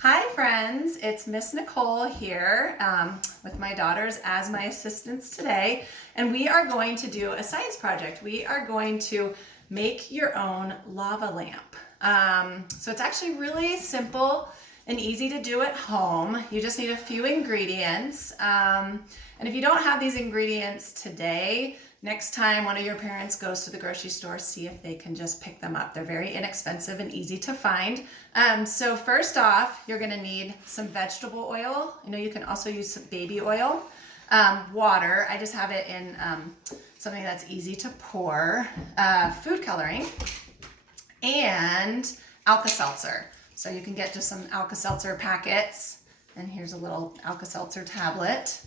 Hi friends, it's Miss Nicole here with my daughters as my assistants today, and we are going to do a science project. We are going to make your own lava lamp. So it's actually really simple and easy to do at home. You just need a few ingredients, and if you don't have these ingredients today, next time one of your parents goes to the grocery store, see if they can just pick them up. They're very inexpensive and easy to find. So first off, you're gonna need some vegetable oil. You know, you can also use some baby oil. Water, I just have it in something that's easy to pour. Food coloring, and Alka-Seltzer. So you can get just some Alka-Seltzer packets, and here's a little Alka-Seltzer tablet.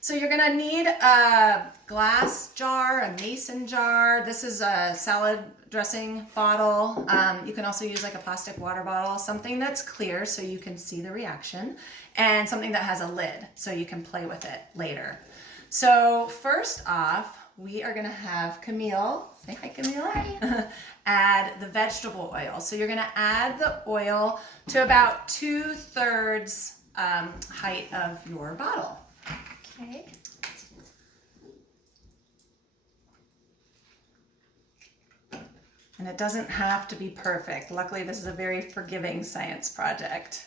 So you're gonna need a glass jar, a mason jar. This is a salad dressing bottle. You can also use like a plastic water bottle, something that's clear so you can see the reaction, and something that has a lid so you can play with it later. So first off, we are gonna have Camille, say hi Camille, Hi. add the vegetable oil. So you're gonna add the oil to about 2/3 height of your bottle. Okay. And it doesn't have to be perfect. Luckily, this is a very forgiving science project.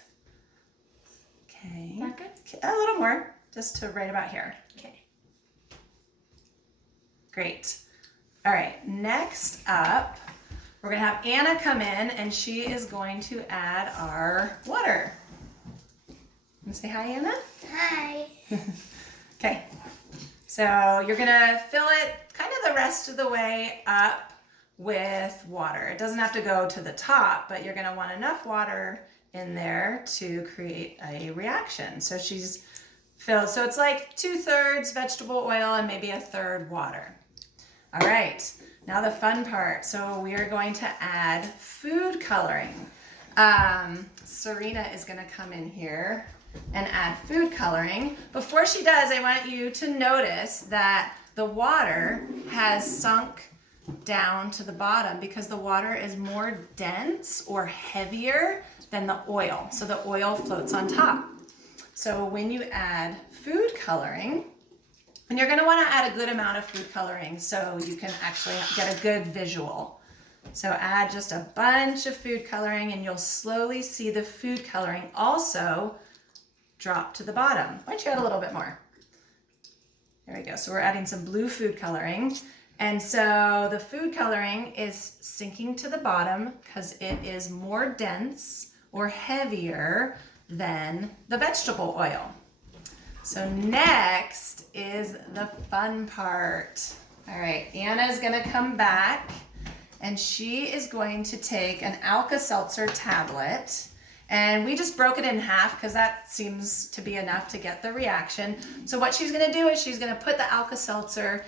Okay. That good? A little more, just to right about here. Okay. Great. All right, next up, we're gonna have Anna come in and she is going to add our water. Want to say hi, Anna? Hi. Okay, so you're gonna fill it kind of the rest of the way up with water. It doesn't have to go to the top, but you're gonna want enough water in there to create a reaction. So she's filled, so it's like 2/3 vegetable oil and maybe 1/3 water. All right, now the fun part. So we are going to add food coloring. Serena is gonna come in here and add food coloring. Before she does, I want you to notice that the water has sunk down to the bottom because the water is more dense or heavier than the oil. So the oil floats on top. So when you add food coloring, and you're gonna wanna add a good amount of food coloring so you can actually get a good visual. So add just a bunch of food coloring and you'll slowly see the food coloring also drop to the bottom. Why don't you add a little bit more? There we go. So we're adding some blue food coloring. And so the food coloring is sinking to the bottom because it is more dense or heavier than the vegetable oil. So next is the fun part. All right, Anna is gonna come back and she is going to take an Alka-Seltzer tablet, and we just broke it in half because that seems to be enough to get the reaction. So what she's gonna do is she's gonna put the Alka-Seltzer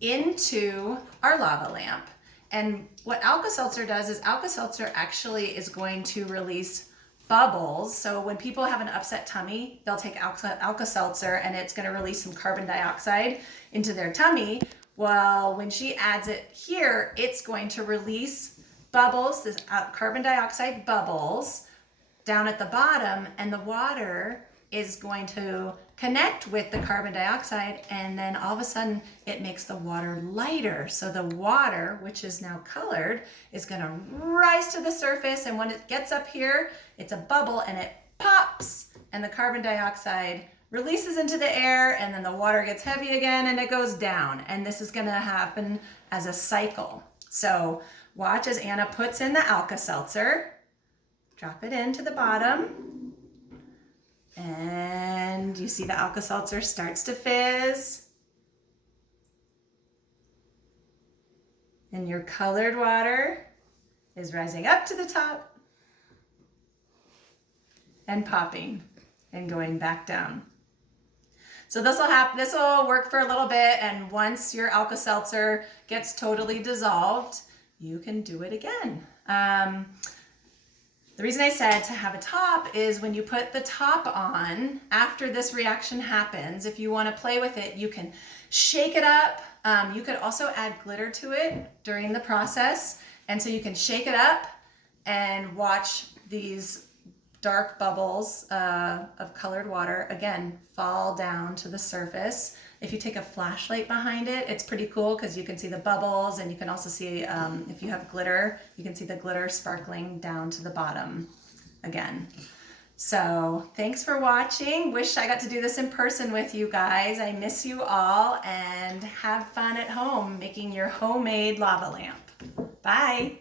into our lava lamp. And what Alka-Seltzer does is Alka-Seltzer actually is going to release bubbles. So when people have an upset tummy, they'll take Alka-Seltzer and it's gonna release some carbon dioxide into their tummy. Well, when she adds it here, it's going to release bubbles, this carbon dioxide bubbles down at the bottom, and the water is going to connect with the carbon dioxide, and then all of a sudden it makes the water lighter. So the water, which is now colored, is gonna rise to the surface, and when it gets up here, it's a bubble and it pops, and the carbon dioxide releases into the air, and then the water gets heavy again and it goes down. And this is gonna happen as a cycle. So watch as Anna puts in the Alka-Seltzer, drop it into the bottom, and you see the Alka-Seltzer starts to fizz. And your colored water is rising up to the top and popping and going back down. So this will work for a little bit, and once your Alka-Seltzer gets totally dissolved, you can do it again. The reason I said to have a top is when you put the top on, after this reaction happens, if you want to play with it, you can shake it up. You could also add glitter to it during the process. And so you can shake it up and watch these dark bubbles of colored water, again, fall down to the surface. If you take a flashlight behind it, it's pretty cool because you can see the bubbles, and you can also see, if you have glitter, you can see the glitter sparkling down to the bottom again. So thanks for watching. Wish I got to do this in person with you guys. I miss you all, and have fun at home making your homemade lava lamp. Bye.